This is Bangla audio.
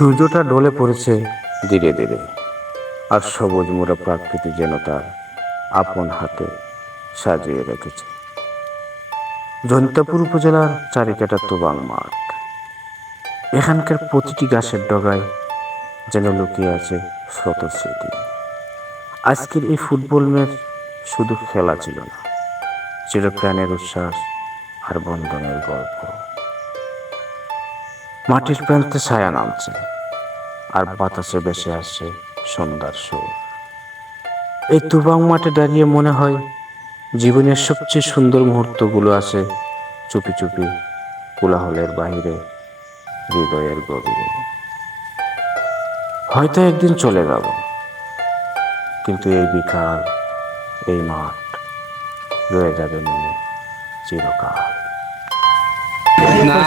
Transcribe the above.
সূর্যটা ঢলে পড়েছে ধীরে ধীরে, আর সবুজ মোড়া প্রকৃতি যেন তার আপন হাতে সাজিয়ে রেখেছে। জৈন্তাপুর উপজেলার চারিকাটা তোবাং মাঠ। এখানকার প্রতিটি গাছের ডগায় যেন লুকিয়ে আছে শত স্মৃতি। আজকের এই ফুটবল ম্যাচ শুধু খেলা ছিল না, ছিল প্রাণের উচ্ছ্বাস আর বন্ধনের গল্প। মাটির প্রান্তে ছায়া নামছে, আর বাতাসে ভেসে আসছে সন্ধ্যার সুর। এই তুবাং মাঠে দাঁড়িয়ে মনে হয় জীবনের সবচেয়ে সুন্দর মুহূর্তগুলো আছে চুপি চুপি, কোলাহলের বাহিরে, হৃদয়ের গভীরে। হয়তো একদিন চলে যাব, কিন্তু এই বিকাল, এই মাঠ রয়ে যাবে মনে চিরকাল। না